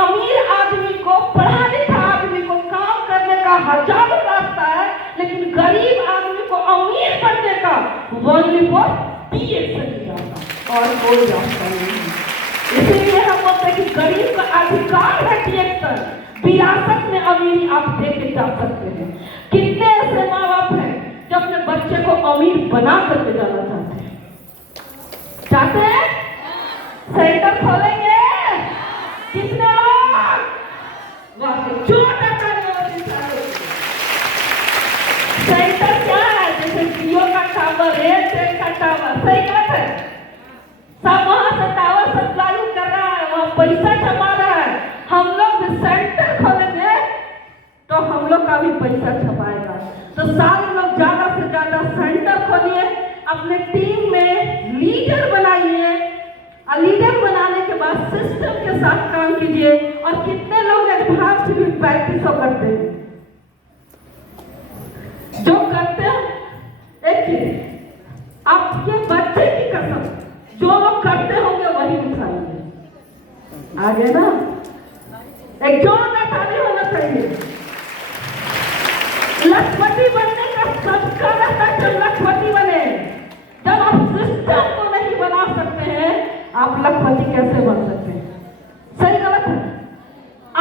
अमीर आदमी को, पढ़ा लिखा आदमी को काम करने का हजारों रास्ता है, लेकिन गरीब आदमी को अमीर बनने का ओनली फॉर डीएक्शन ही आता और कोई रास्ता नहीं है। इसीलिए हम बोलते हैं कि गरीब का अधिकार है डीएक्शन। विरासत में अमीरी आप दे के जा सकते हैं। कितने ऐसे माँ बाप हैं जो अपने बच्चे को अमीर बना करके जाना चाहते हैं? चाहते हैं? सेंटर खोलेंगे कितने लोग? सेंटर क्या है? जैसे जियो का टावर, एयरटेल का टावर, सही बात है। सब वहां से टावर सप्लाई कर रहा है, वहां पैसा जमा रहा है। हम लोग भी सेंटर खोलेंगे तो हम लोग का भी पैसा छपाएगा। तो सारे लोग ज्यादा से ज्यादा सेंटर खोलिए, अपने टीम में लीडर बनाइए, और लीडर बनाने के बाद सिस्टम के साथ काम कीजिए। और कितने लोग एडवांस भी प्रैक्टिस करते हैं? जो करते हैं, एक चीज आपके बच्चे की कसम, जो लोग करते होंगे वही उठाएंगे। आगे ना एक जोरदार ताली होना चाहिए। लखपति बनने का सबका रहता है, जब लखपति बने। जब आप सिस्टम को नहीं बना सकते हैं, आप लखपति कैसे बन सकते हैं? सही गलत है?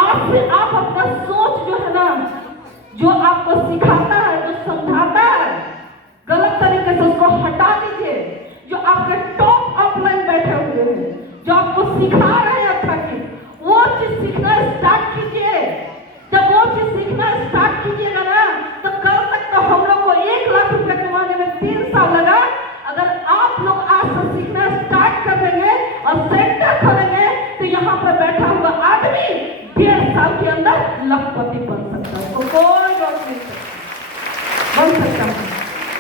आपसे आप अपना सोच जो है ना, जो आपको सिखाता है, जो समझाता है, गलत तरीके से उसको हटा दीजिए। जो आपके टॉप अपलाइन बैठे हुए हैं, जो आपको सिखा रहे हैं अच्छा चीज, वो चीज सीखना स्टार्ट कीजिए। जब वो चीज सीखना स्टार्ट कीजिएगा ना, तो कल तक तो हम लोग को 1 लाख रुपए कमाने में 3 साल लगा। अगर आप लोग आज से सीखना स्टार्ट कर देंगे और सेंटर खोलेंगे, तो यहाँ पर बैठा हुआ आदमी 1.5 साल के अंदर लखपति बन सकता है। तो कोई बात नहीं बन सकता है।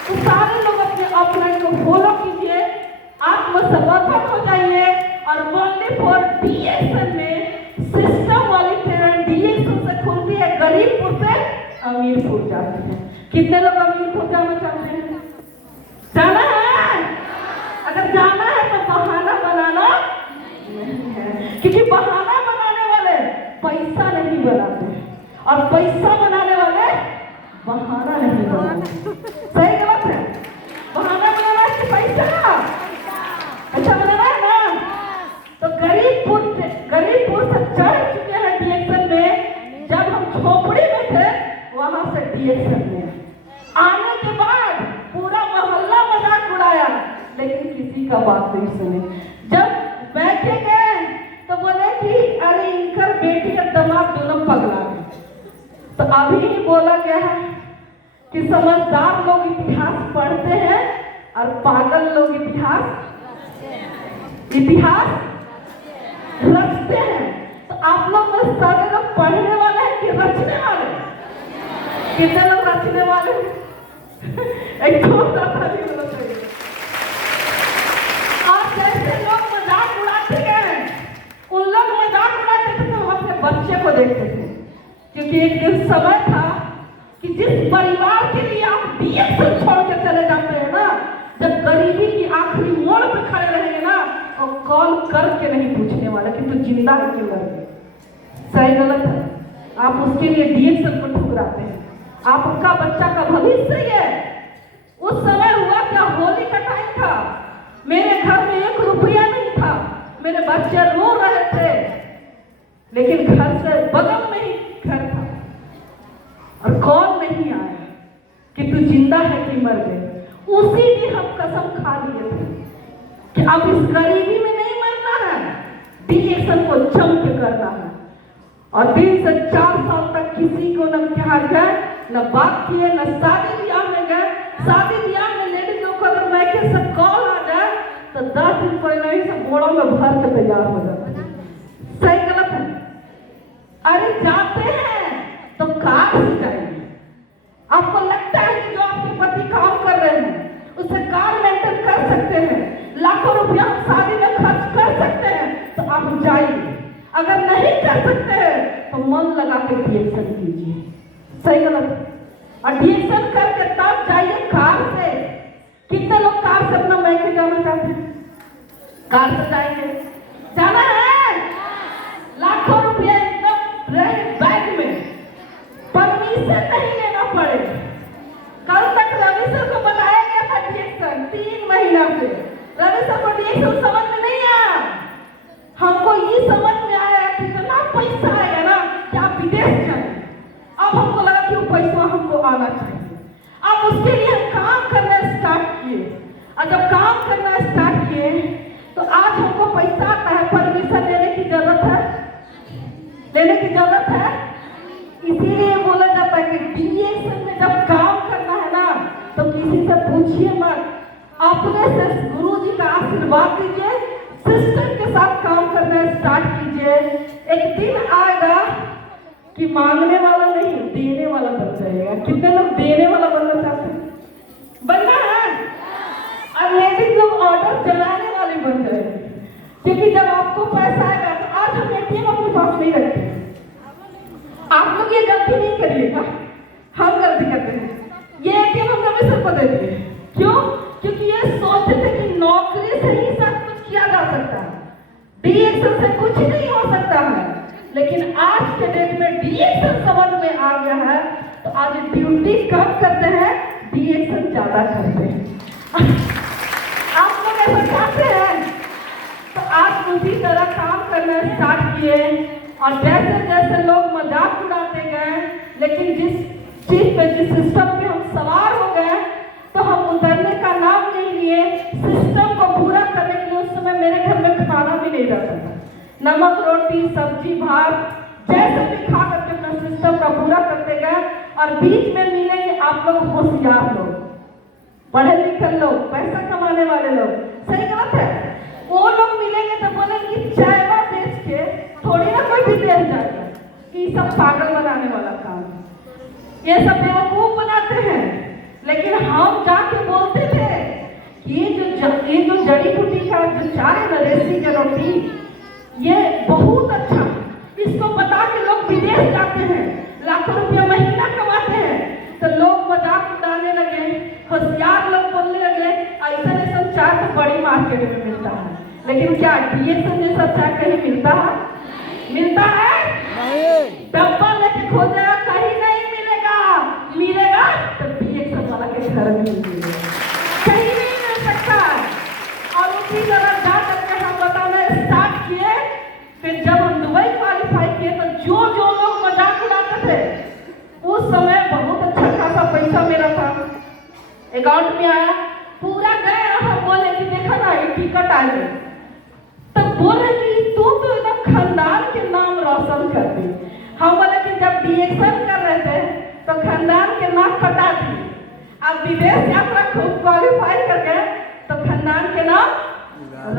तो सारे लोग अपने अपलाइन को फॉलो कीजिए, आत्मसमर्पण हो जाइए, और ओनली फॉर डीएक्शन में सिस्टम वाली ट्रेन डीएक्शन से खुलती है, गरीबपुर से अमीरपुर जाती है। कितने लोग अमीरपुर जाना चाहते हैं? जाना है? अगर जाना है तो बहाना बनाना नहीं है, क्योंकि बहाना बनाने वाले पैसा नहीं बनाते, और पैसा बनाने वाले बहाना नहीं बनाते। सही गलत है? बहाना बनाना है कि पैसा अच्छा बनाना है ना? तो गरीबपुर से चढ़ चुके हैं डीएक्शन में। जब हम झोपड़ी में थे, वहां से डीएक्शन में आने के बाद पूरा मोहल्ला मजाक उड़ाया, लेकिन किसी का बात नहीं सुने। जब बैठे गए तो बोले कि अरे इनकर बेटी और दामाद दोनों पगला है। तो अभी ही बोला गया है कि समझदार लोग इतिहास पढ़ते हैं और पागल लोग इतिहास रचते हैं। तो आप लोग में सारे लोग पढ़ने वाले हैं कि रचने वाले? कितने लोग रचने वाले हैं? एक और जैसे लोग मजाक उड़ाते हैं, उन लोग मजाक उड़ाते थे तो हम अपने बच्चे को देखते थे। क्योंकि एक दिन समय था कि जिस परिवार के लिए आप डीएक्शन छोड़ के चले जाते हैं ना, जब गरीबी की आखिरी मोड़ पे खड़े रहेंगे ना, तो कॉल करके नहीं पूछने वाला कि तू जिंदा है कि मर गया। सही गलत है? आप उसके लिए डीएक्शन को ठुकराते हैं। आपका बच्चा का भविष्य है। उस समय हुआ क्या, होली का टाइम था, मेरे घर में 1 रुपया नहीं था, मेरे बच्चे रो रहे थे, लेकिन घर से बगल में ही घर था, और कॉल नहीं आया कि तू जिंदा है कि मर गए। उसी दिन हम कसम खा लिए थे कि अब इस गरीबी में नहीं मरना है, डीएक्शन को जम के करना है। और 3 से 4 साल तक किसी को न क्या गए, न बात किए, न शादी ब्याह में गए। शादी ब्याह में लेडीज लोग को अगर मैके से कॉल आ जाए तो 10 दिन पहले ही सब बोड़ों में भर के तैयार हो जाते हैं। सही गलत है? अरे जाते हैं तो कार से जाइए। आपको लगता है कि जो आपके पति काम कर रहे हैं उससे कार मेंटेन कर सकते हैं, लाखों रुपया शादी में खर्च कर सकते हैं, तो आप जाइए। अगर नहीं कर सकते हैं तो मन लगा के डीएक्शन कीजिए। सही गलत? और डीएक्शन करके तब जाइए कार से। कितने लोग कार से अपना मैके जाना चाहते हैं? कार से जाएंगे? जाना है? लाखों रुपये रवि सर को डीएक्सल समझ में नहीं आया। हमको ये समझ में आया कि इतना पैसा आएगा ना कि आप विदेश जाए। अब हमको लगा कि वो पैसा हमको आना चाहिए। अब उसके लिए हम काम करना स्टार्ट किए, और जब काम करना स्टार्ट किए तो आज हमको पैसा आता है, परमिशन लेने की जरूरत है, लेने की जरूरत है। इसीलिए बोला जाता है कि डीएक्सल में जब काम करना है ना तो किसी से पूछिए मत, अपने से गुरु जी का आशीर्वाद लीजिए, सिस्टम के साथ काम करना स्टार्ट कीजिए। एक दिन आएगा कि मांगने वाला नहीं देने वाला बन जाएगा। कितने लोग देने वाला बनना चाहते हैं? बनना है। और लेडीज लोग ऑर्डर जलाने वाले बन जाएंगे, क्योंकि जब आपको पैसा आएगा तो आज हम एटीएम अपने पास नहीं रखते। आप लोग ये गलती नहीं करिएगा, हम गलती करते हैं। ये एटीएम हम रवि सर को दे दिए। क्यों? क्योंकि ये सोचते थे कि नौकरी से ही सब कुछ किया जा सकता है, डीएक्सल से कुछ नहीं हो सकता है। लेकिन आज के डेट में डीएक्सल समझ में आ गया है, तो आज ड्यूटी कम करते हैं, डीएक्सल ज्यादा करते हैं। आप लोग ऐसा चाहते हैं? तो आज उसी तरह काम करना स्टार्ट किए, और जैसे जैसे लोग मजाक उड़ाते गए, लेकिन जिस चीज पे, जिस सिस्टम पे हम सवार हो गए, तो हम उतरने का नाम नहीं लिए। सिस्टम को पूरा करने के लिए उस समय मेरे घर में खाना भी नहीं रहता था, नमक रोटी सब्जी भात जैसे भी खा करके अपना सिस्टम का पूरा करते गए। और बीच में मिलेंगे आप लोग होशियार लोग, पढ़े लिखे लोग, पैसा कमाने वाले लोग, सही बात है। वो लोग मिलेंगे तो बोलेंगे कि चायवा बेच के थोड़ी ना कोई विदेश जाएगा, कि सब पागल बनाने वाला काम, ये सब बेवकूफ बनाते हैं। लेकिन हम जाके बोलते थे कि ये जो जड़ी बूटी का जो चाय है ना, रेसी का रोटी, ये बहुत अच्छा, इसको बता के लोग विदेश जाते हैं, लाखों रुपया महीना कमाते हैं। तो लोग मजाक उड़ाने लगे, होशियार लोग बोलने लगे ऐसा ऐसा चाय तो बड़ी मार्केट में मिलता है, लेकिन क्या डीएक्सल जैसा चाय कहीं मिलता है? मिलता है? डब्बा लेके खोजेगा कहीं नहीं मिलेगा, मिलेगा तो डीएक्सल वाला के घर में मिलेगा, कहीं नहीं मिल सकता। और उसी तरह जा करके हम बताना स्टार्ट किए। फिर जब हम दुबई क्वालिफाई किए तो जो लोग मजाक उड़ाते थे, उस समय बहुत अच्छा खासा पैसा मेरा था अकाउंट में आया, पूरा गए। हम बोले कि देखा ना ये टिकट आ गई, तब बोले कि तू तो एकदम खानदान के नाम रोशन कर दी। हम बोले कि जब डीएक्सल कर रहे थे तो खानदान के नाम पता थी, अब विदेश यात्रा खूब क्वालिफाई कर गए तो खानदान के नाम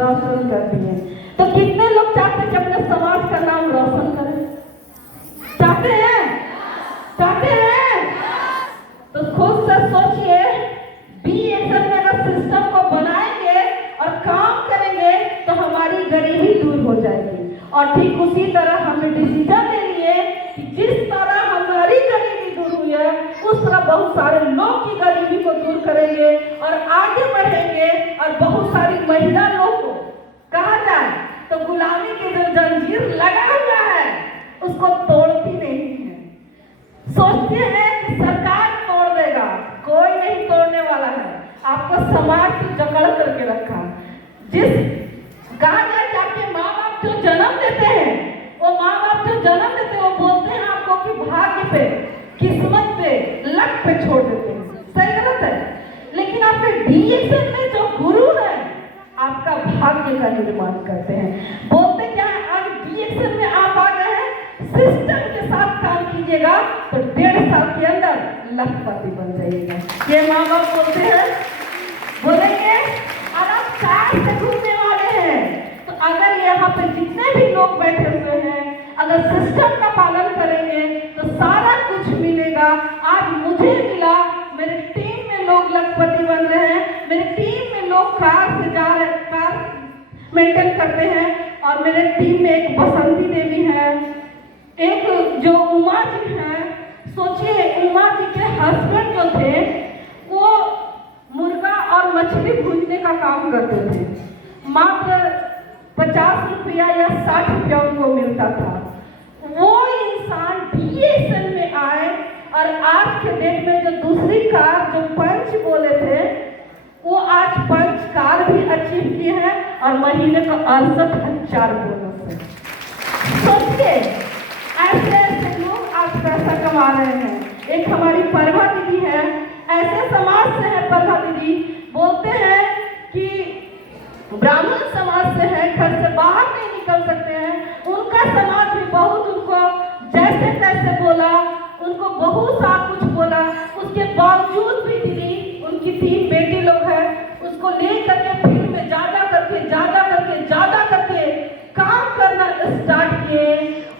रोशन कर दिए। तो कितने लोग चाहते हैं कि अपने समाज का नाम रोशन करें? चाहते हैं? चाहते हैं? तो खुद से सोचिए, डीएक्सल में अगर सिस्टम को बनाएंगे और काम करेंगे तो हमारी गरीबी दूर हो जाएगी। और ठीक उसी तरह हमने डिसीजन ले लिए कि जिस तरह हमारी गरीबी दूर हुई है, उस तरह बहुत सारे लोग की गरीबी को दूर करेंगे और आगे बढ़ेंगे। और बहुत सारी महिला लोग को कहा जाए तो गुलामी की जो जंजीर लगा हुआ है उसको तोड़ती नहीं है। सोचते हैं कि सरकार तोड़ देगा, कोई नहीं तोड़ने वाला है, आपको समाज से जकड़ करके रखा। जिस कहा जाए जाके माँ बाप जो जन्म देते हैं, वो माँ बाप जो जन्म देते हैं वो बोलते हैं आपको कि भाग्य पे, किस्मत पे, लक पे छोड़ देते हैं, सही गलत है। लेकिन आपके डीएक्सल में जो गुरु है आपका भाग्य का निर्माण करते हैं। बोलते क्या है, आज डीएक्सल में आप आ गए हैं, सिस्टम के साथ काम कीजिएगा तो 1.5 साल के अंदर लखपति बन जाइएगा। ये माँ बाप बोलते हैं, बोलेंगे। और आप चाय से घूमने वाले हैं, तो अगर यहाँ पे जितने भी लोग बैठे हुए हैं अगर सिस्टम का पालन करेंगे तो सारा कुछ मिलेगा। आज मुझे मिला, मेरे टीम में लोग लखपति बन रहे हैं, मेरे टीम में लोग कार से जा रहे, कार मेंटेन करते हैं। और मेरे टीम में एक बसंती देवी है, एक जो उमा जी है। सोचिए, उमा जी के हस्बैंड जो थे वो मुर्गा और मछली भूनने का काम करते थे, मात्र 50 रुपया या 60 रुपया उनको मिलता था। वो इंसान डीएक्सल में आए और आज के डेट में जो दूसरी कार जो पंच बोले थे, वो आज पंच पुरस्कार भी अचीव किए हैं और महीने का 68,000 बोनस है। सोचिए, ऐसे ऐसे लोग आज पैसा कमा रहे हैं। एक हमारी प्रभा दीदी है, ऐसे समाज से है प्रभा दीदी, बोलते हैं कि ब्राह्मण समाज से है, घर से बाहर नहीं निकल सकते हैं। उनका समाज भी बहुत उनको जैसे तैसे बोला, उनको बहुत सा कुछ बोला, उसके बावजूद भी दीदी, उनकी 3 बेटी लोग हैं, उसको ले करके फील्ड में ज्यादा करके काम करना स्टार्ट किए।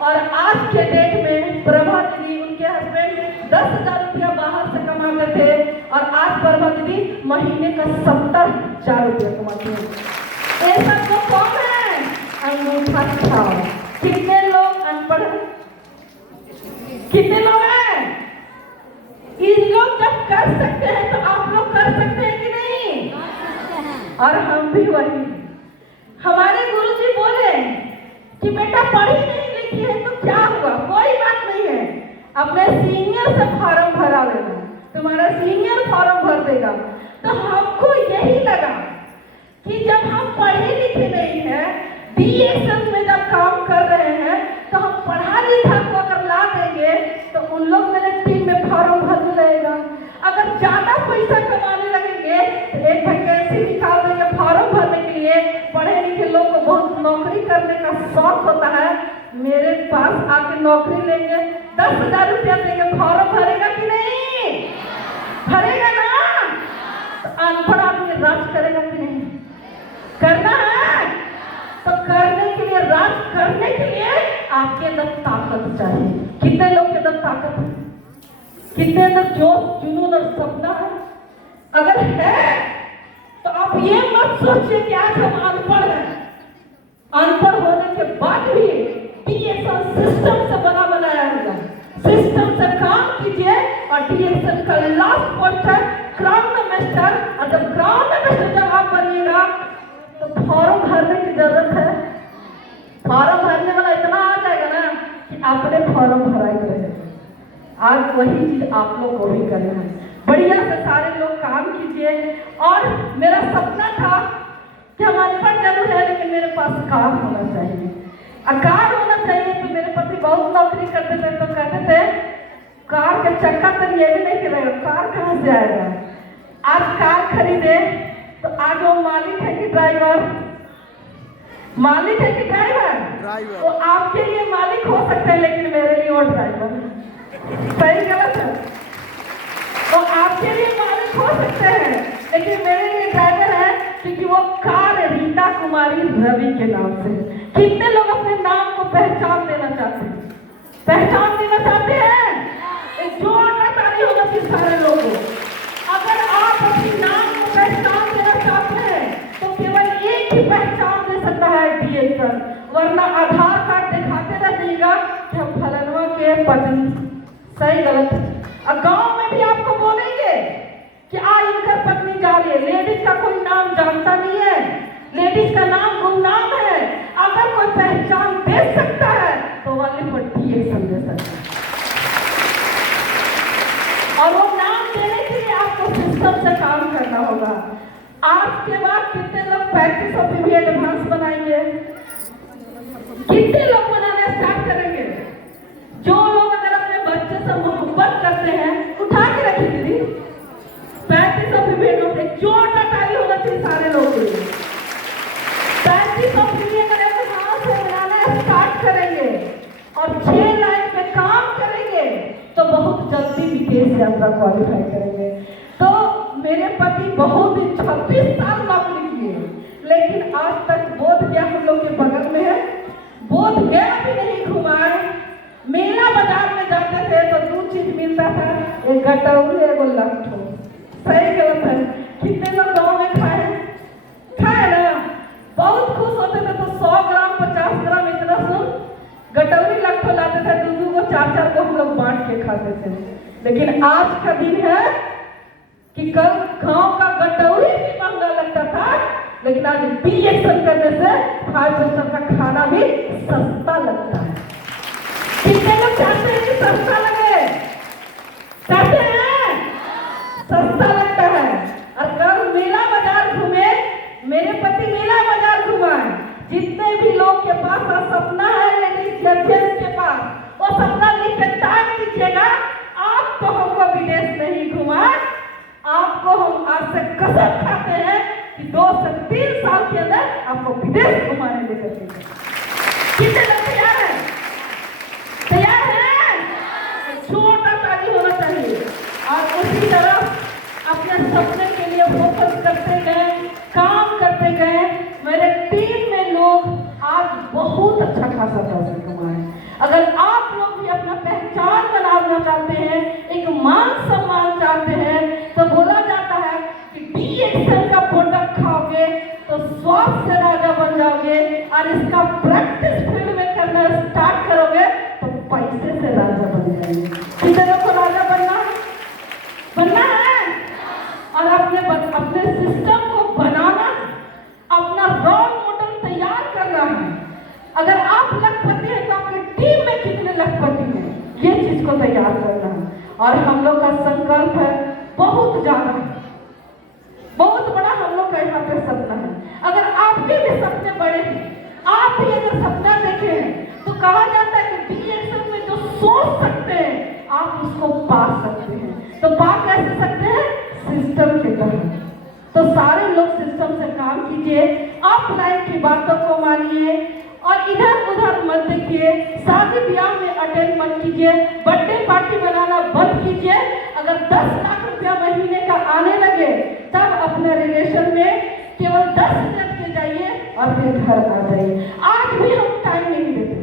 और आज के डेट में प्रभा दीदी, उनके हस्बैंड 10,000 रुपया बाहर से कमाते थे और आज प्रभा दीदी महीने का 70,000 रुपया कमाते हैं। ये सब तो कौन है? अंगूठा छाप। कितने लोग अनपढ़ हैं? कितने लोग हैं? इन लोग जब कर सकते हैं तो आप लोग कर सकते हैं कि नहीं? और हम भी वही। हमारे गुरुजी बोले कि बेटा पढ़ी नहीं लिखी है तो क्या हुआ, कोई बात नहीं है, अपने सीनियर से फॉर्म भरा लेना, तुम्हारा सीनियर फॉर्म भर देगा। तो हमको यही लगा कि जब हम पढ़े लिखे नहीं है, डीएसएस में जब काम कर रहे हैं, तो हम पढ़ा लिखा को अगर ला देंगे तो उन लोग मेरे टीम में फॉर्म भर रहेगा। अगर ज्यादा पैसा कमाने लगेंगे तो एक वैकेंसी निकाल देंगे फॉर्म भरने के लिए। पढ़े लिखे लोग को बहुत नौकरी करने का शौक होता है, मेरे पास आके नौकरी लेंगे, 10,000 रुपया देंगे, फॉर्म भरेगा कि नहीं? भरेगा ना? तो अनपढ़ आदमी राज करेगा कि नहीं? करना है तो करने के लिए, राज करने के लिए आपके अंदर ताकत चाहिए। कितने लोग के अंदर ताकत है? कितने अंदर जोश, जुनून और सपना है? अगर है तो आप ये मत सोचिए कि आज हम अनपढ़ हैं। अनपढ़ होने के बाद भी डीएसएल सिस्टम से बना बनाया हुआ, सिस्टम से काम कीजिए। और डीएसएल का लास्ट पोस्ट है क्राउन मास्टर, और जब क्राउन मास्टर जब आप बनिएगा तो फॉर्म भरने की जरूरत है। फॉर्म भरने वाला इतना आ जाएगा ना कि आपने फॉर्म भरा ही रहेगा। आज वही चीज आप लोग को भी करना है। बढ़िया से सारे लोग काम कीजिए। और मेरा सपना था कि हम अनपढ़ जरूर है लेकिन मेरे पास कार होना चाहिए। कार होना चाहिए तो मेरे पति बहुत नौकरी करते थे, तो कहते थे कार के चक्का तो ये भी नहीं करेगा, कार कहाँ से आएगा। आज कार खरीदे तो आज वो मालिक है कि ड्राइवर? मालिक है कि ड्राइवर? वो आपके लिए मालिक हो सकते हैं लेकिन मेरे लिए वो ड्राइवर है। सही गलत है? वो आपके लिए मालिक हो सकते हैं लेकिन मेरे लिए ड्राइवर है, क्योंकि वो कार रीता कुमारी रवि के नाम से। कितने लोग अपने नाम को पहचान देना चाहते हैं? पहचान देना चाहते हैं? एक जोरदार ताली होगा फिर सारे लोगों। अगर आप अपने नाम को पहचान देना चाहते हैं तो केवल एक ही पहचान दे सकता है, डीएसएल। वरना आधार कार्ड दिखाते रहिएगा कि हम फलनवा के पत्नी। सही गलत है? और गांव में भी आपको बोलेंगे कि इनका पत्नी जा रही है, लेडीज का कोई नाम जानता नहीं है, लेडीज का नाम गुमनाम है। अगर कोई पहचान दे सकता है तो वाले पर डीएसएल दे सकता है। और वो नाम देने के लिए आपको सिस्टम से काम करना होगा। आज के बाद कितने लोग प्रैक्टिस ऑफ भी एडवांस बनाएंगे? कितने लोग बनाना स्टार्ट करेंगे? जो लोग अगर अपने बच्चे से मोहब्बत करते हैं उठा के रखिए दीदी। प्रैक्टिस ऑफ भी एडवांस जोरदार ताली होना चाहिए सारे लोगों के लिए। प्रैक्टिस ऑफ भी अगर अपने हाथ से बनाना स्टार्ट करेंगे और 6 लाइन में काम करेंगे तो बहुत जल्दी विदेश यात्रा क्वालिफाई करेंगे। तो मेरे पति बहुत ही 26 साल नौकरी किए लेकिन आज तक बोध गया हम लोग के बगल में है, बोध गया भी नहीं घुमाए। मेला बाजार में जाते थे तो 2 चीज मिलता था, एक गटौरी एक लट्ठू। सही गलत है? कितने लोग गाँव में खाए ना, बहुत खुश होते थे। तो 100 ग्राम 50 ग्राम इतना सुन गटौरी लट्ठू लाते थे, 2 को 4 को हम लोग बांट के खाते थे। लेकिन आज का दिन है कि कल गांव का गटौरी भी महंगा लगता था लेकिन आज डीएसएल करने से 5% का खाना भी सस्ता लगता है। कितने लोग चाहते हैं कि सस्ता लगे? चाहते हैं? सस्ता लगता है। और कल मेला बाजार घूमे करके जाए। कितने लोग तैयार हैं? तैयार हैं? छोटा ताली होना चाहिए। और उसी तरह अपने सपने के लिए फोकस करते गए, काम करते गए। मेरे टीम में लोग आज बहुत अच्छा खासा पैसा कमाए। अगर आप लोग भी अपना पहचान बनाना चाहते हैं, एक मान सम्मान चाहते हैं, तो बोला जाता है कि DXL का प्रोडक्ट खाओगे तो स्वास्थ्य से राजा बन जाओगे, और इसका प्रैक्टिस फील्ड में करना स्टार्ट करोगे तो पैसे से राजा बन जाएंगे। कितने को राजा बनना है और अपने सिस्टम को बनाना, अपना रोल मॉडल तैयार करना है। अगर आप लखपति हैं तो आपकी टीम में कितने लखपति हैं, ये चीज को तैयार करना है। और हम लोग का संकल्प है बहुत ज्यादा, बहुत बड़ा हम लोग का यहाँ पे सपना है। अगर आपके भी सपने बड़े हैं, आप भी अगर सपना देखे हैं, तो कहा जाता है कि DXL में जो सोच सकते हैं आप उसको पा सकते हैं। तो पा कैसे सकते हैं? सिस्टम के तहत। तो सारे लोग सिस्टम से काम कीजिए, ऑफलाइन की बातों को मानिए और इधर उधर मत देखिए, शादी ब्याह में अटेंड मत कीजिए, बर्थडे पार्टी बनाना बंद कीजिए। अगर 10 लाख रुपया महीने का आने लगे तब अपने रिलेशन में केवल 10 मिनट के जाइए और फिर घर आ जाइए। आज भी हम टाइम नहीं देते।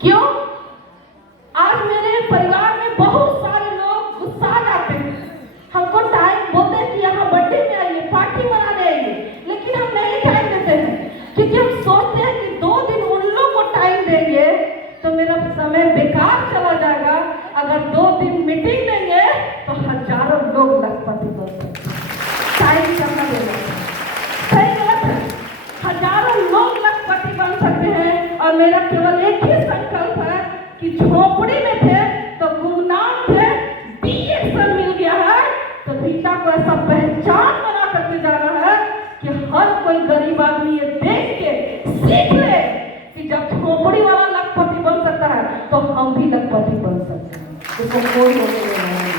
क्यों? आज मेरे परिवार में बहुत सारे लोग गुस्सा जाते हैं, हमको टाइम बोलते हैं कि यहाँ बर्थडे में आइए, पार्टी मनाने आइए, लेकिन हम नहीं टाइम देते हैं क्योंकि हम सोचते हैं कि 2 दिन उन लोगों को टाइम देंगे तो मेरा समय बेकार चला जाएगा। अगर 2 दिन मीटिंग देंगे तो हजारों लोग लखपति बन सकते हैं। टाइम करना देना सही गलत है। हजारों लोग लखपति बन सकते हैं। और मेरा केवल एक ही संकल्प है कि झोपड़ी में थे तो गुमनाम थे, DXL मिल गया है तो पिता को ऐसा पहचान बना करके जाना है कि हर कोई गरीब आदमी ये देख के सीख ले कि जब झोपड़ी वाला लखपति बन सकता है तो हम भी लखपति बन सकते हैं। इसको कोई रोकने वाला नहीं।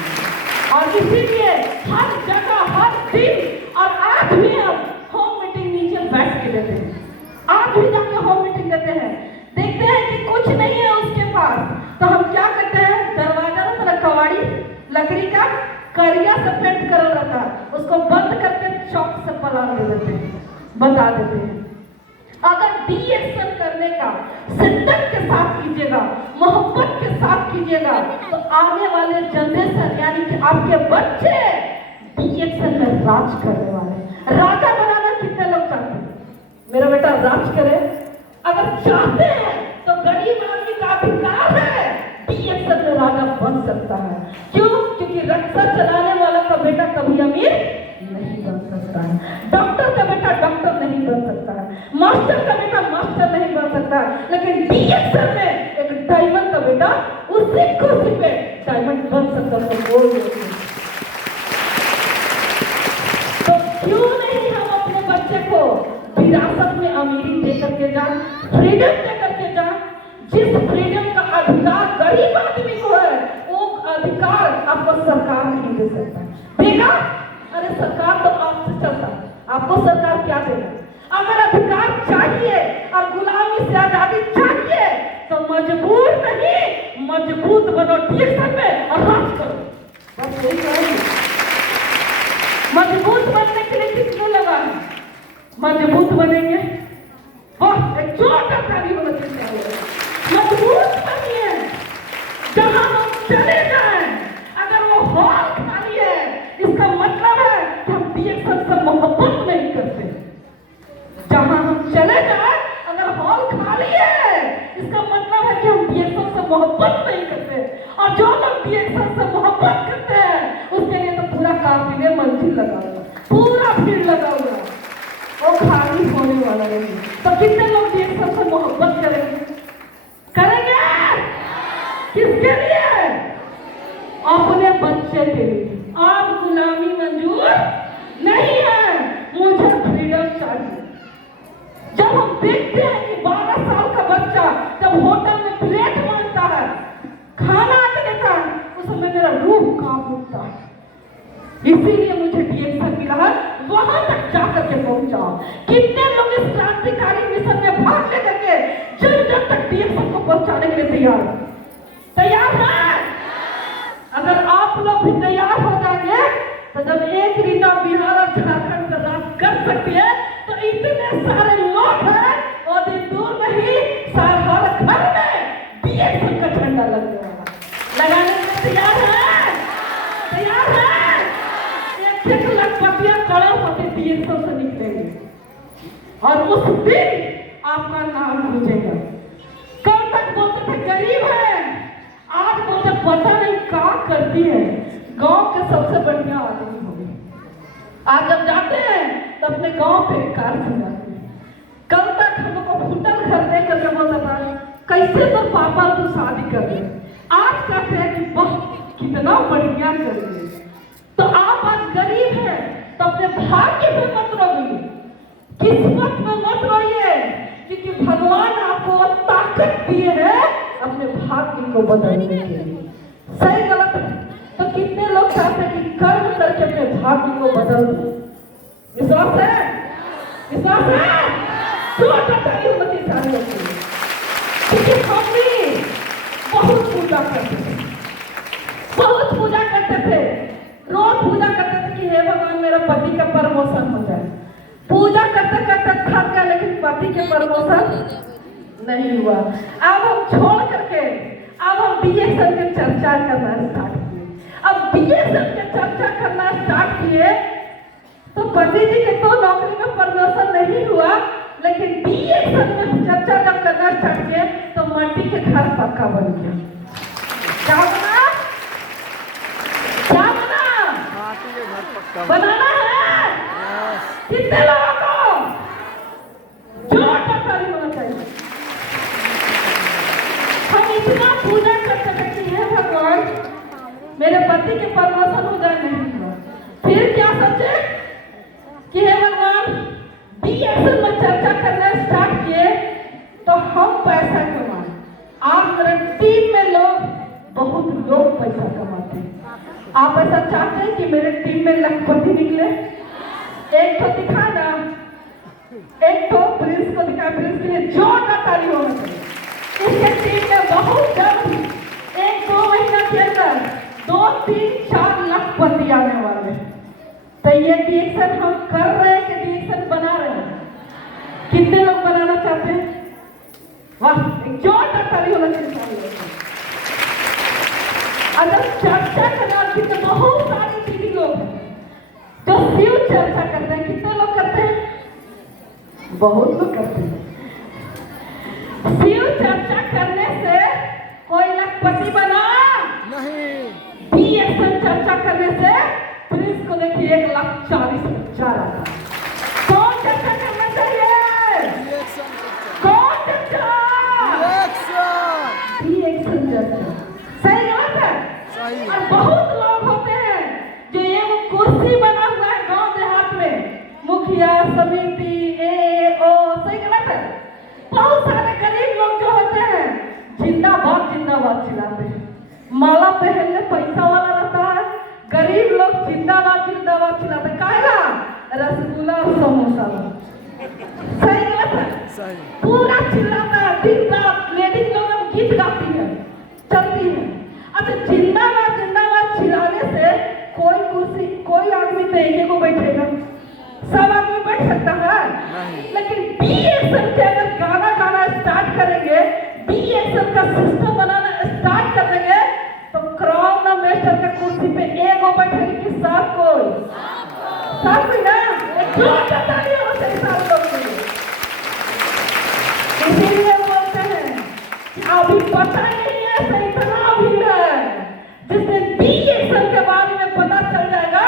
और इसीलिए हर जगह हर दिन, और आज भी हम होम मीटिंग नीचे बैठ के देते हैं, आज भी जाके होम मीटिंग देते हैं। देखते हैं कि कुछ नहीं है उसके पास तो हम क्या करते हैं, दरवाजा ना तरह कवाड़ी लकड़ी का करिया से पेंट कर रहता है, उसको बंद करके चौक से पलान दे देते हैं, बता देते हैं। अगर DXL करने का शिद्दत के साथ कीजिएगा, मोहब्बत के साथ कीजिएगा तो आने वाले जनरेशन यानी कि आपके बच्चे DXL में राज करने वाले। राजा बनाना कितने लोग चाहते हैं? मेरा बेटा राज करे। अगर चाहते हैं तो गरीब आदमी का अधिकार है, DXL में राजा बन सकता है। क्यों? क्योंकि रक्षा चलाने वाला का बेटा कभी अमीर नहीं बन सकता है, डॉक्टर का बेटा डॉक्टर नहीं बन सकता है, मास्टर का बेटा मास्टर नहीं बन सकता है, लेकिन DXL में एक डायमंड का बेटा उसी कुर्सी पे डायमंड बन सकता है। तो क्यों नहीं हम अपने बच्चे को विरासत में अमीरी दे करके जाए, फ्रीडम दे करके जाए। जिस फ्रीडम का अधिकार गरीब आदमी को है वो अधिकार आपको सरकार नहीं दे सकता। देगा? अरे सरकार तो आपसे चलता है, आपको सरकार क्या देगा? अगर अधिकार चाहिए और गुलामी से आजादी चाहिए तो मजबूर नहीं, मजबूत बनो DXL में और राज करो। बस यही कहेंगे। मजबूत बनने के लिए किसको लगा है? मजबूत बनेंगे, वाह एक छोटा ताली होना चाहिए। मजबूत बनिए, जहां हम चले जाएं अगर वो हॉल खाली है इसका मतलब है कि हम DXL से मोहब्बत नहीं करते। जहां हम चले जाएं अगर हॉल खाली है इसका मतलब है कि हम DXL से मोहब्बत नहीं करते। और जो लोग DXL से मोहब्बत करते हैं उसके लिए तो पूरा काफिले मंजिल लगा हुआ, पूरा भीड़ लगा हुआ, वो खाली होने वाला नहीं। तो कितने लोग DXL से मोहब्बत करेंगे? किसके लिए? अपने बच्चे के लिए। आप गुलामी मंजूर नहीं है, मुझे फ्रीडम चाहिए। जब हम देखते हैं कि 12 साल का बच्चा जब होटल में प्लेट मांगता है, खाना आके देता है, उस समय मेरा रूह कांप उठता है। इसीलिए मुझे DXL मिला है, वहां तक जाकर के पहुंचाओ। कितने लोग इस क्रांतिकारी मिशन में भाग लेकर के जन जन तक डीएक्शन को पहुंचाने के लिए तैयार है। अगर आप लोग भी तैयार हो जाएंगे तो जब एक रीना बिहार और झारखंड पर राज कर सकती है तो इतने सारे लोग हैं और दिन दूर नहीं हर घर में डीएक्शन का झंडा लगने वाला, लगाने के लिए तैयार है। एक लखपतिया करोड़पति डीएक्शन से निकलेंगे और उस दिन आपका नाम गूंजेगा। कल तक बोलते थे गरीब है, आज बोलते पता नहीं क्या करती है, गांव के सबसे बढ़िया आदमी हो गई। आज जब जाते हैं तो अपने गांव पे कार से जाते हैं। कल तक हम लोग को होटल घर दे करके बोलता था कैसे तो पापा तू शादी कर दे, आज कहते हैं कि बहुत कितना बढ़िया कर दे। तो आप आज गरीब हैं तो अपने भाग्य पे मत रोइए, किस्मत में मत रोइए, क्योंकि भगवान आपको ताकत दिए है अपने भाग्य को बदलने के लिए। सही गलत है तो कितने लोग चाहते हैं कि कर्म करके अपने भाग्य को बदल दो। विश्वास है? क्योंकि हम भी बहुत पूजा करते थे, रोज पूजा करते थे कि हे भगवान मेरा पति का प्रमोशन हो जाए। पूजा करते करते थक गए लेकिन पति के प्रमोशन नहीं हुआ। अब हम छोड़ करके अब हम डीएक्शन की चर्चा करना स्टार्ट किए। अब डीएक्शन की चर्चा करना स्टार्ट किए तो पति जी के तो नौकरी में प्रमोशन नहीं हुआ, लेकिन डीएक्शन में चर्चा जब करना स्टार्ट किए तो मट्टी के घर पक्का बन गया। क्या बना? बनाना है कितने लोगों को? जोरदार ताली होना चाहिए। हम इतना पूजा करते थे कि हे भगवान मेरे पति के प्रमोशन हो जाए, नहीं हुआ। फिर क्या सोचे कि हे भगवान डीएक्शन में चर्चा करना स्टार्ट किए तो हम पैसा कमाए। आज मेरे टीम में लोग बहुत लोग पैसा कमाते हैं। आप ऐसा चाहते हैं कि मेरे टीम में लखपति निकले? एक तो दिखा ना, एक तो प्रिंस को दिखा, प्रिंस के लिए जोरदार ताली होना चाहिए। इसके टीम में बहुत जल्द 1-2 महीना के अंदर 2-3-4 लखपति आने वाले हैं। तो ये डीएक्शन हम कर रहे हैं कि डीएक्शन बना रहे हैं? कितने लोग बनाना चाहते हैं? वाह, एक जोरदार ताली होना चाहिए। अगर चर्चा करना कितने बहुत सारे दीदी लोग हैं जो शिव चर्चा करते हैं। कितने लोग करते हैं? बहुत लोग करते हैं। शिव चर्चा करने से कोई लखपति बना नहीं। डीएक्शन चर्चा करने से प्रिंस को देखिए 1,40,000 आता। कौन चर्चा करना चाहिए? कौन चर्चा? डीएक्शन चर्चा। सही गलत है? और बहुत लोग होते हैं जो ये वो कुर्सी बना हुआ है गांव देहात में, मुखिया समिति ओ, सही गलत है? बहुत सारे गरीब लोग जो होते हैं जिंदाबाद जिंदाबाद चिल्लाते हैं। माला पहनने पैसा वाला रहता है, गरीब लोग जिंदाबाद जिंदाबाद चिल्लाते हैं। काहेला? रसगुल्ला और समोसा। सही गलत है? पूरा चिल्लाता है दिन रात। लेडीज लोग गीत गाती है, चलती है। अच्छा, जिंदाबाद जिंदाबाद चिल्लाने से कोई कुर्सी कोई आदमी तो एक को बैठेगा? सब आदमी बैठ सकता है? लेकिन डीएक्शन के अगर गाना स्टार्ट करेंगे, डीएक्शन का सिस्टम बनाना स्टार्ट कर देंगे तो क्राउन मास्टर के कुर्सी पे एक को बैठेगी कि साथ कोई? साथ में ना जो ताली हो सही सारे लोग के लिए। इसीलिए बोलते हैं कि अभी पता नहीं है इतना भीड़ है। जिस दिन डीएक्शन के बारे में पता चल जाएगा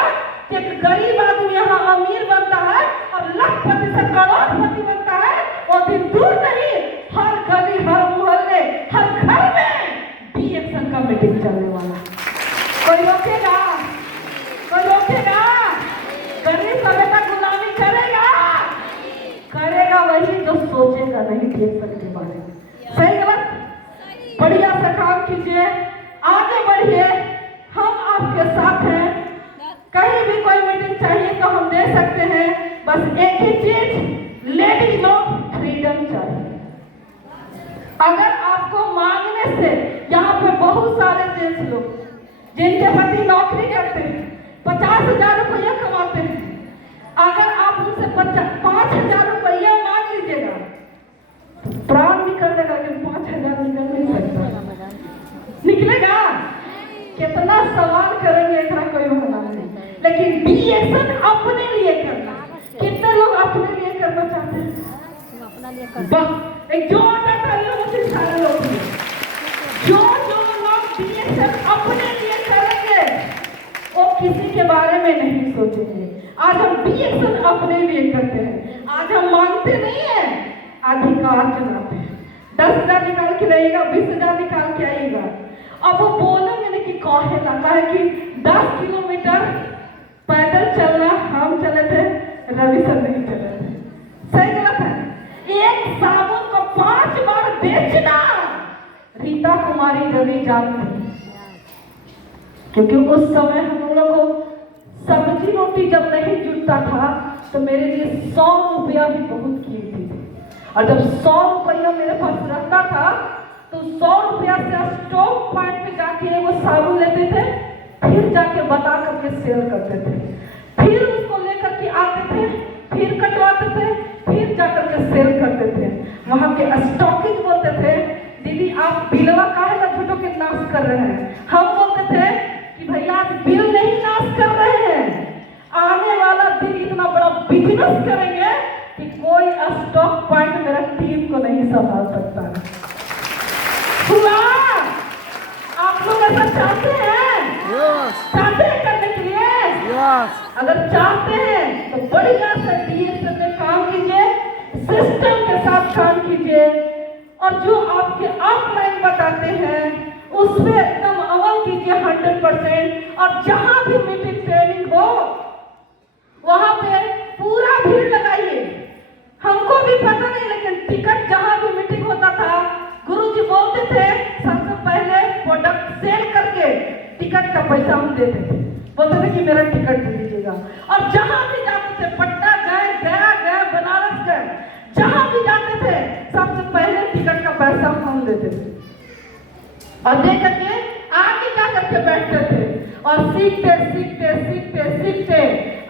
कि एक गरीब आदमी यहाँ अमीर बनता है और लखपति से करोड़पति बनता है, वो दिन दूर नहीं, हर गली हर मोहल्ले हर घर में डीएक्शन का मीटिंग चलने वाला। कोई रोकेगा? गरीब सभ्यता गुलामी करेगा वही जो सोचेगा नहीं डीएक्शन के बारे में। सही गलत? बढ़िया से काम कीजिए, आगे बढ़िए, हम आपके साथ हैं। कहीं भी कोई मीटिंग चाहिए तो हम दे सकते हैं। बस एक ही चीज, लेडीज लोग फ्रीडम चाहिए। अगर आपको मांगने से, यहाँ पे बहुत सारे जेंट्स लोग जिनके पति नौकरी करते हैं, 50,000 रुपया कमाते हैं, अगर आप उनसे 5,000 रुपया मांग लीजिएगा, प्राण निकल जाएगा, लेकिन 5,000 निकल नहीं सकता। निकलेगा? कितना सवाल करेंगे, इतना कोई होना नहीं। लेकिन बी एक्शन अपने लिए करना। कितने लोग अपने लिए करना चाहते हैं? बस एक जोरदार तालियों से सारे लोग जो लोग बी एक्शन अपने लिए करेंगे वो किसी के बारे में नहीं सोचेंगे। आज हम बी एक्शन अपने लिए करते हैं। आज हम मांगते नहीं है, अधिकार चलाते हैं। 10,000 निकाल के लाइएगा, 20,000 निकाल के आइएगा। अब वो बोलेंगे नहीं कि कहे लगता है कि 10 किलोमीटर पैदल चलना हम चले थे, रवि सर नहीं चले थे। सही गलत है? एक साबुन को 5 बार बेचना रीता कुमारी रवि जानती, क्योंकि उस समय हम लोगों को सब्जी रोटी जब नहीं जुटता था तो मेरे लिए 100 रुपया भी बहुत कीमती थी। और जब 100 रुपया मेरे पास रहता था तो 100 रुपया से स्टॉक पॉइंट पे जाके वो साबुन लेते थे, फिर जाके बता करके सेल करते थे, फिर उसको लेकर के आते थे, फिर कटवाते थे, फिर जाकर के सेल करते थे। वहां के स्टॉकिंग बोलते थे, दीदी आप बिलवा काहे ना झूठों के नाश कर रहे हैं? हम बोलते थे कि भैया आप बिल नहीं नाश कर रहे हैं, आने वाला दिन इतना बड़ा बिजनेस करेंगे कि कोई स्टॉक पॉइंट मेरा टीम को नहीं संभाल सकता है। हुआ? आप लोग ऐसा चाहते हैं? चाहते हैं करने के लिए? अगर चाहते हैं तो बढ़िया से डीएक्शन में काम कीजिए, सिस्टम के साथ काम कीजिए, और जो आपके ऑफलाइन बताते हैं उस पर एकदम अमल कीजिए 100%। और जहां भी मीटिंग ट्रेनिंग हो वहां पे पूरा भीड़ लगाइए। हमको भी पता नहीं, लेकिन टिकट जहां भी मीटिंग होता था गुरुजी बोलते थे सबसे पहले प्रोडक्ट सेल करके टिकट का पैसा हम देते थे, बोलते थे कि मेरा टिकट दे दीजिएगा। और जहां भी जाते थे, पटना गए, गया गए, बनारस गए, जहां भी जाते थे सबसे पहले टिकट का पैसा हम देते थे और दे करके आगे जा करके बैठते थे और सीखते सीखते सीखते सीखते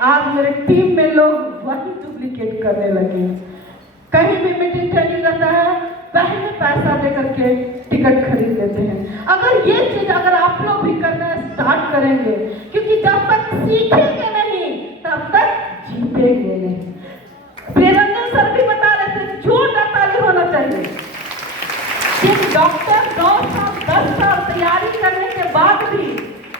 आज मेरे टीम में लोग वही डुप्लीकेट करने लगे। कहीं भी मीटिंग ट्रेनिंग रहता है, पहले पैसा दे करके टिकट खरीद लेते हैं। अगर ये चीज अगर आप लोग भी करना स्टार्ट करेंगे, क्योंकि जब तक सीखेंगे नहीं तब तक जीतेंगे नहीं। प्रियरंजन सर भी बता रहे थे, जोरदार ताली होना चाहिए। एक डॉक्टर 9 साल 10 साल तैयारी करने के बाद भी,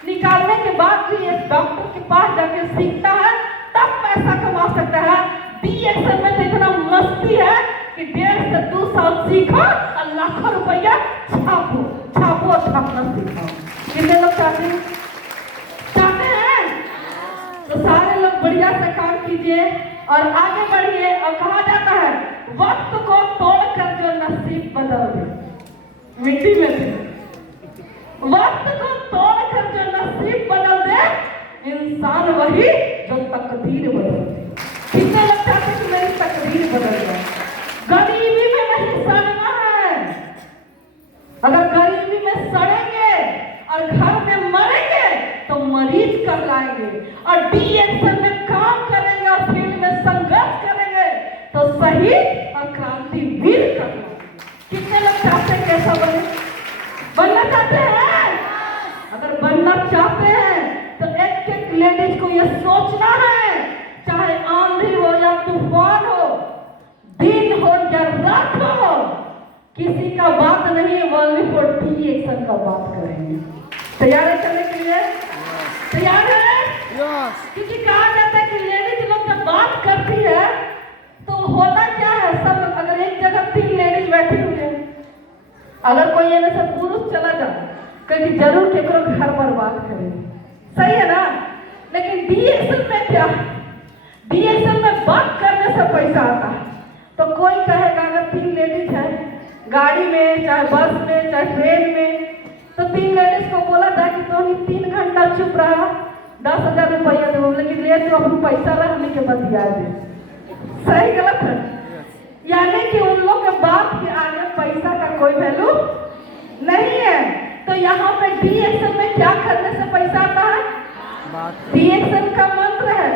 निकालने के बाद भी एक डॉक्टर के पास जाके सीखता है, तब पैसा कमा सकता है। डीएक्शन में तो इतना मस्ती है कि 1.5 से 2 साल सीखो और लाखों रुपया छापो छापो छापना सीखो। कितने लोग चाहते हैं? चाहते हैं? तो सारे लोग बढ़िया से काम कीजिए और आगे बढ़िए। और कहा जाता है वक्त को तोड़कर जो नसीब बदल दे, मिट्टी में से वक्त को तोड़कर जो नसीब बदल दे, इंसान वही जो तकदीर बदल दे। कितने लोग चाहते कि मेरी तकदीर बदल जाए? गरीबी में नहीं सड़ना है। अगर गरीबी में सड़ेंगे और घर में मरेंगे तो मरीज कहलाएंगे, और डीएक्शन में काम करेंगे और फील्ड में संघर्ष करेंगे तो शहीद और क्रांतिवीर कहलाएंगे। कितने लोग चाहते हैं कैसा बने? बनना चाहते हैं? अगर बनना चाहते हैं तो एक एक लेडीज को यह सोचना है, चाहे आंधी हो या तूफान हो, दिन हो या रात हो, किसी का बात नहीं, ओनली फॉर डीएक्शन का बात करेंगे। तैयार है चलने के लिए? तैयार है? क्योंकि कहा जाता है कि लेडीज लोग जब बात करती है तो होता क्या है, सब अगर एक जगह 3 लेडीज बैठी हुई है, अगर कोई ये से पुरुष चला जाए क्योंकि जरूर केकरो घर बर्बाद करेगी। सही है ना? लेकिन डीएक्शन में क्या है? डीएक्शन में बात करने से पैसा आता है। तो कोई कहेगा अगर 3 लेडीज है गाड़ी में, चाहे बस में, चाहे ट्रेन में, तो 3 लेडीज को बोला जाए कि तो 3 घंटा चुप रहा, 10,000 रुपया दो, लेकिन ले तो अपन पैसा रहने के बतिया दे। सही गलत है? यानी कि उन लोग के बात के आगे पैसा का कोई कोई वैल्यू नहीं है। तो यहाँ पे डी एक्शन में क्या करने से पैसा आता है? डी एक्शन का मंत्र है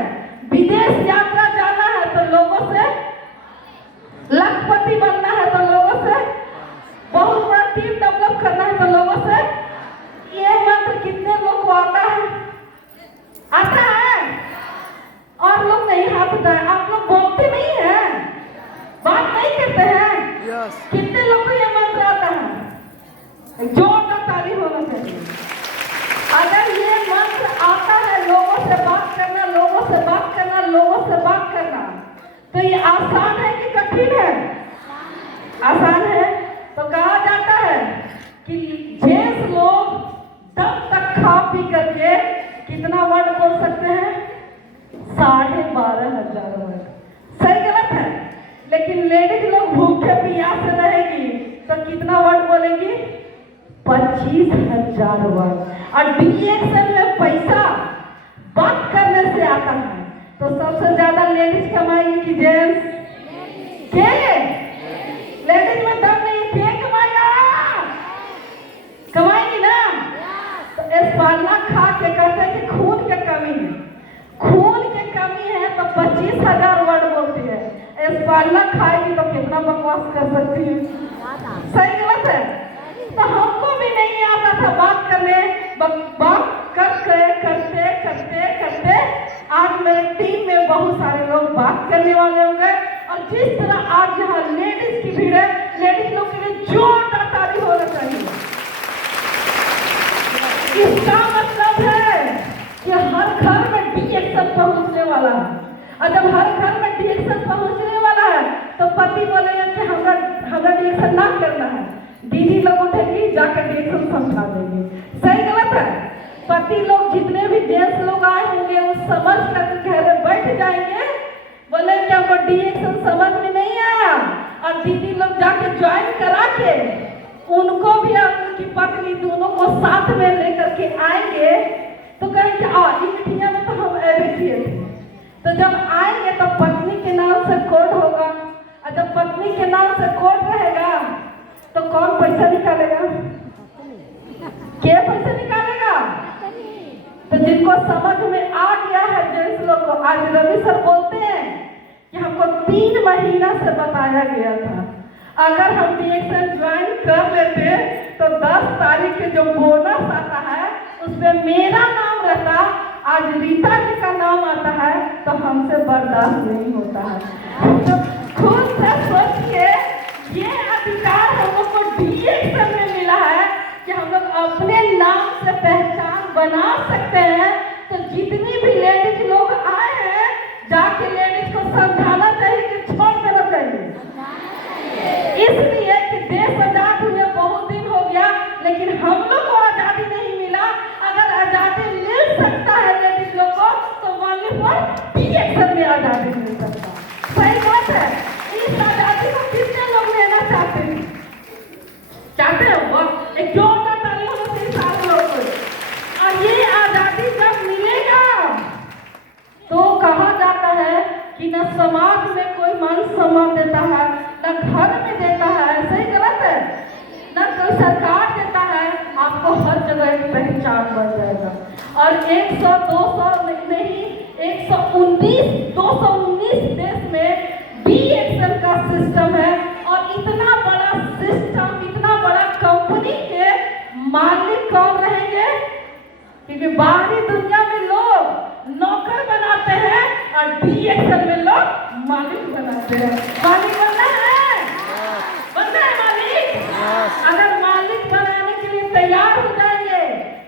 विदेश यात्रा जाना है तो लोगों से, लखपति बनना है तो लोगों से, बहुत बड़ा टीम डेवलप करना है तो लोगों से। ये मंत्र कितने लोग को आता है? आता है? और लोग नहीं हाथ उठाए। आप लोग बोलते नहीं हैं, बात नहीं करते हैं। कितने लोग को ये मंत्र आता है? जोरदार ताली होना चाहिए। अगर ये मंत्र आता है लोगों से बात करना, लोगों से बात करना, लोगों से बात करना, तो ये आसान है कि कठिन है? आसान है। तो कहा जाता है कि जेंट्स लोग तब तक खा पी करके कितना वर्ड बोल सकते हैं? 12,500 वर्ड। सही गलत है? लेकिन लेडीज लोग भूखे प्यास से रहेगी तो कितना वर्ड बोलेगी? 25,000 वर्ड। और डीएक्शन में पैसा बात करने से आता है। तो सबसे ज्यादा लेडीज कमाएगी कि जेंट्स? के लेडीज में दम नहीं, के कमाएगा? कमाएगी ना? तो एस्पार्ला खा के कहते हैं कि खून की कमी है। खून की कमी है तो 25,000 वर्ड बोलती है। एस्पार्ला खाएगी तो कितना बकवास कर सकती है? सही गलत है? तो हमको भी नहीं आता था बात करने, बात करते करते करते करते आज मेरे टीम में बहुत सारे लोग बात करने वाले हो गए। और जिस तरह आज यहाँ लेडीज की भीड़ है, लेडीज लोग के लिए जोरदार ताली होना चाहिए। इसका मतलब है कि हर घर में डीएक्शन पहुंचने वाला है। और जब हर घर में डीएक्शन पहुंचने वाला है तो पति बोलेगा कि हमरा डीएक्शन ना करना है। दीदी लोग उठेगी जाकर डीएक्शन समझा देंगे। सही गलत है? पति लोग जितने भी जेंट्स लोग आए होंगे वो समझ कर घर बैठ जाएंगे, बोले कि हमको डीएक्शन समझ में नहीं आया। और दीदी लोग जाके ज्वाइन करा के उनको भी और उनकी पत्नी दोनों को साथ में लेकर के आएंगे तो कहेंगे इंडिया में तो हम एबीसीए थे। तो जब आएंगे तो पत्नी के नाम से कोड होगा। और जब पत्नी के नाम से कोड रहेगा तो कौन पैसा निकालेगा? क्या पैसा निकालेगा? तो जिनको समझ में आ गया है जेंट्स लोग को, आज रवि सर बोलते हैं कि हमको 3 महीना से बताया गया था, अगर हम डीएक्शन ज्वाइन कर लेते तो 10 तारीख के जो बोनस आता है उसमें मेरा नाम रहता, आज रीता जी का नाम आता है, तो हमसे बर्दाश्त नहीं होता है। तो खुद से सोचिए, ये अधिकार हम लोग को डीएक्शन में मिला है कि हम लोग अपने नाम से पहचान बना सकते हैं। तो जितनी भी लेडीज लोग आए हैं जाके लेडीज को समझाना चाहिए कि छोड़ देना चाहिए। इसलिए कि देश आजाद हुए बहुत दिन हो गया लेकिन हम लोग को आजादी नहीं मिला। अगर आजादी मिल सकता है लेडीज लोग को तो ओनली फॉर डीएक्शन में आजादी मिल सकता है। सही बात है? इस आजादी को कितने लोग लेना चाहते हैं? चाहते हो? एक जोरदार ताली होना चाहिए सारे लोग को। और ये आजादी जब मिलेगा तो कहा जाता है कि न समाज में कोई मान सम्मान देता है, न घर में देता है। सही गलत है? न कोई सरकार देता है, आपको हर जगह एक पहचान बन जाएगा। और 100 200 नहीं 219 देश में डीएक्शन का सिस्टम है। और इतना बड़ा सिस्टम, इतना बड़ा कंपनी के मालिक कौन रहेंगे? क्योंकि बाहरी दुनिया में लोग नौकर बनाते हैं और डीएक्शन में लोग मालिक बनाते हैं। मालिक बनना है? बनना है मालिक? अगर मालिक बनाने के लिए तैयार हो जाएंगे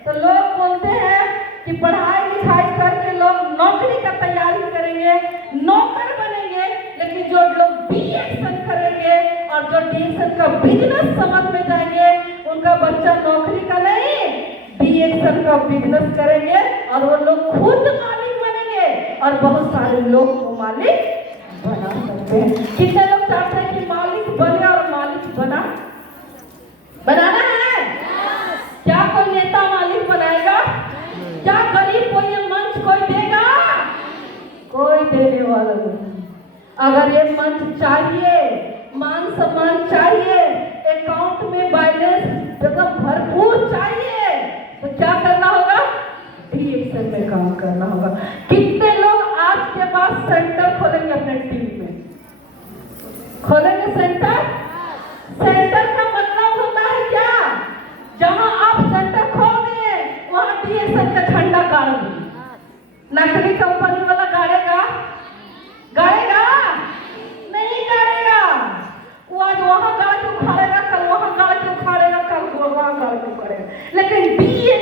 तो लोग बोलते हैं कि पढ़ाई लिखाई करके लोग नौकरी का तैयारी करेंगे, नौकर बनेंगे। लेकिन जो लोग डीएक्शन करेंगे और जो डीएक्शन का बिजनेस समझ में जाएंगे, उनका बच्चा नौकरी का नहीं डीएक्शन का बिजनेस करेंगे और वो लोग खुद मालिक बनेंगे और बहुत सारे लोग को मालिक बना सकते हैं। कितने लोग चाहते हैं कि मालिक बने और मालिक बनाना है? क्या कोई नेता मालिक बनाएगा? क्या गरीब को ये मंच कोई देगा? कोई देने वाला नहीं। अगर ये मंच चाहिए, मान सम्मान चाहिए, अकाउंट में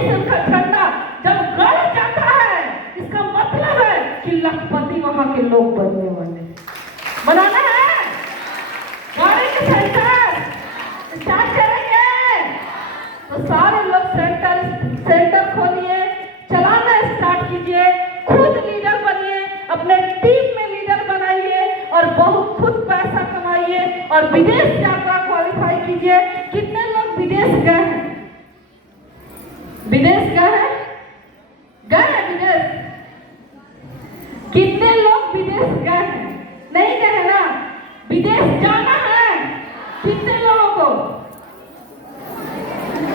नेशन का झंडा जब गाड़ा जाता है, इसका मतलब है कि लखपति वहां के लोग बनने वाले। बनाना है गाड़ी के सेंटर स्टार्ट करेंगे, तो सारे लोग सेंटर खोलिए, चलाना स्टार्ट कीजिए, खुद लीडर बनिए, अपने टीम में लीडर बनाइए और बहुत खुद पैसा कमाइए और विदेश यात्रा क्वालिफाई कीजिए। कितने लोग विदेश गए हैं? विदेश गए हैं? गए हैं विदेश? कितने लोग विदेश गए हैं? नहीं गए हैं ना? विदेश जाना है कितने लोगों को?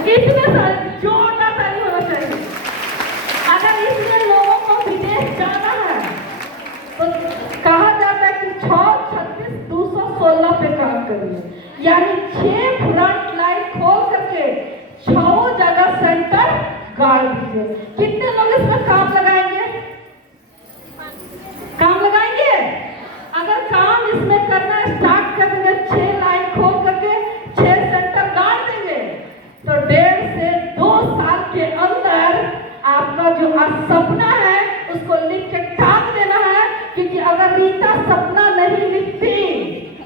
इतने सारे, जोरदार ताली होना चाहिए। अगर इतने लोगों को विदेश जाना है तो कहा जाता है कि 6, 36, 216 पे काम करिए, यानी 6 फ्रंट लाइन खोल करके 6 जगह सेंटर गाड़ दीजिए। कितने लोग इसमें काम लगाएंगे? काम लगाएंगे? अगर काम इसमें करना स्टार्ट कर देंगे, 6 लाइन खोल करके 6 सेंटर गाड़ देंगे, तो 1.5 से 2 साल के अंदर आपका जो आज सपना है उसको लिख के टांग देना है। क्योंकि अगर रीता सपना नहीं लिखती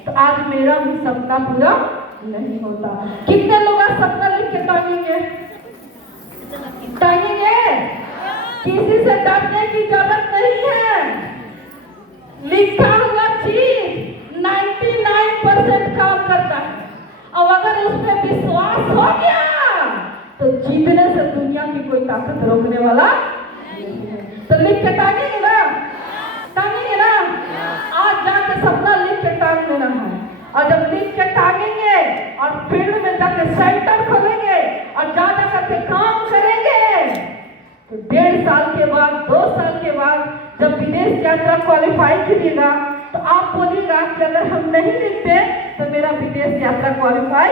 तो आज मेरा भी सपना पूरा नहीं होता। कितने लोग आज सपना लिख के टांगेंगे? टांगेंगे? किसी से डरने की जरूरत नहीं है। लिखा हुआ चीज 99% काम करता है, और अगर उसमें विश्वास हो गया तो जीतने से दुनिया की कोई ताकत रोकने वाला नहीं है। तो लिख के टांगेंगे ना? टांगेंगे ना? आज जाके सपना लिख के टांग देना है, और जब लिख के टांगेंगे और फील्ड में जाके सेंटर खोलेंगे और जा करके काम करेंगे, तो 1.5 साल के बाद, 2 साल के बाद जब विदेश यात्रा क्वालिफाई कीजिएगा तो आप बोलिएगा कि अगर हम नहीं लिखते तो मेरा विदेश यात्रा क्वालिफाई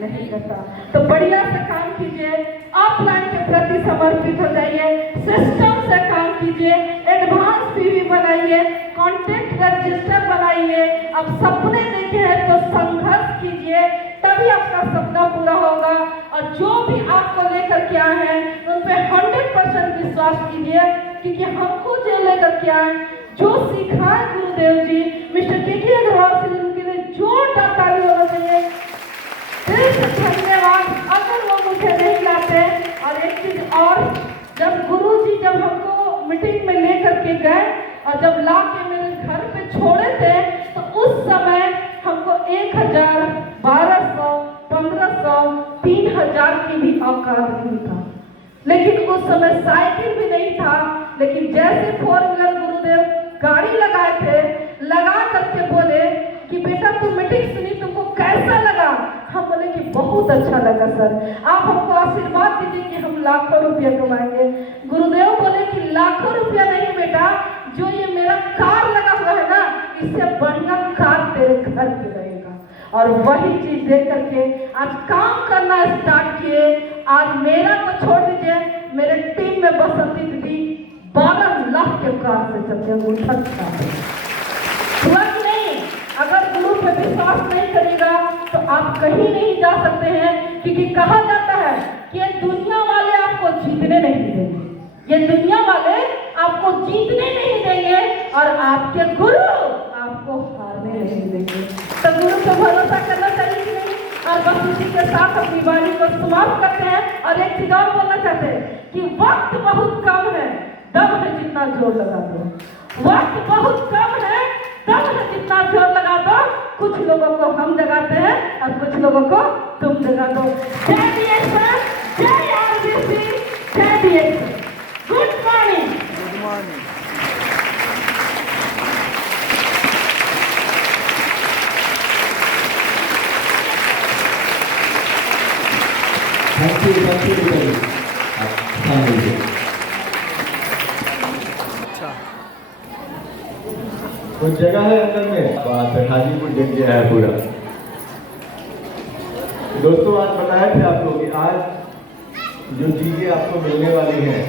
नहीं करता। तो बढ़िया से काम कीजिए, ऑफलाइन के प्रति समर्पित हो जाइए, सिस्टम से काम कीजिए, एडवांस पीवी बनाइए, कॉन्टेक्ट रजिस्टर बनाइए। अब सपने देखे हैं तो संघर्ष कीजिए, तभी आपका सपना पूरा होगा। और जो भी आपको लेकर के आए हैं उन पे 100% विश्वास कीजिए, क्योंकि हमको जो लेकर के आए, जो सिखाए गुरुदेव जी, मिस्टर के अग्रवाल से उनके लिए जोरदार ताली होना चाहिए। धन्यवाद। अगर वो मुझे नहीं लाते, और एक चीज और, जब गुरुजी जब हमको मीटिंग में लेकर के गए और जब ला के मेरे घर पे छोड़े थे, तो उस समय हमको 1000, 1200, 1500, 3000 की भी औकात नहीं था। लेकिन उस समय साइकिल भी नहीं था, लेकिन जैसे 4 व्हीलर गुरुदेव गाड़ी लगाए थे, लगा करके बोले कि बेटा तुम मीटिंग सुनी, तुमको कैसा लगा? हम बोले कि बहुत अच्छा लगा सर, आप हमको आशीर्वाद दीजिए कि हम लाखों रुपया कमाएंगे। गुरुदेव बोले कि लाखों रुपया नहीं बेटा, जो ये मेरा कार लगा हुआ है ना, इससे बढ़िया कार तेरे घर पे रहेगा। और वही चीज देख करके आज काम करना स्टार्ट किए। आज मेरा तो छोड़ दीजिए, मेरे टीम में बसंती दीदी 12 लाख के कार से चलते नहीं। अगर गुरु पे विश्वास नहीं करेगा तो आप कहीं नहीं जा सकते हैं, क्योंकि कहा जाता है कि ये दुनिया वाले आपको जीतने नहीं देंगे, ये दुनिया वाले आपको जीतने नहीं देंगे, और आपके गुरु आपको हारने नहीं देंगे। तो गुरु पे भरोसा करना चाहिए कि नहीं? और बस उसी के साथ अपनी वाणी को समाप्त करते हैं। और एक चीज और बोलना चाहते हैं कि वक्त बहुत कम है, दम है जितना जोर लगा दो। वक्त बहुत कम है, दम है जितना जोर लगा दो। कुछ लोगों को हम जगाते हैं और कुछ लोगों को तुम जगा दो। जय डीएसएन, जय आरबीसी, जय DSN. Good morning. Good morning. Thank you. कुछ जगह है अंदर में, बात है, हाजीपुर जग गया है पूरा। दोस्तों आज बताया थे आपको कि आज जो चीजें आपको मिलने वाली हैं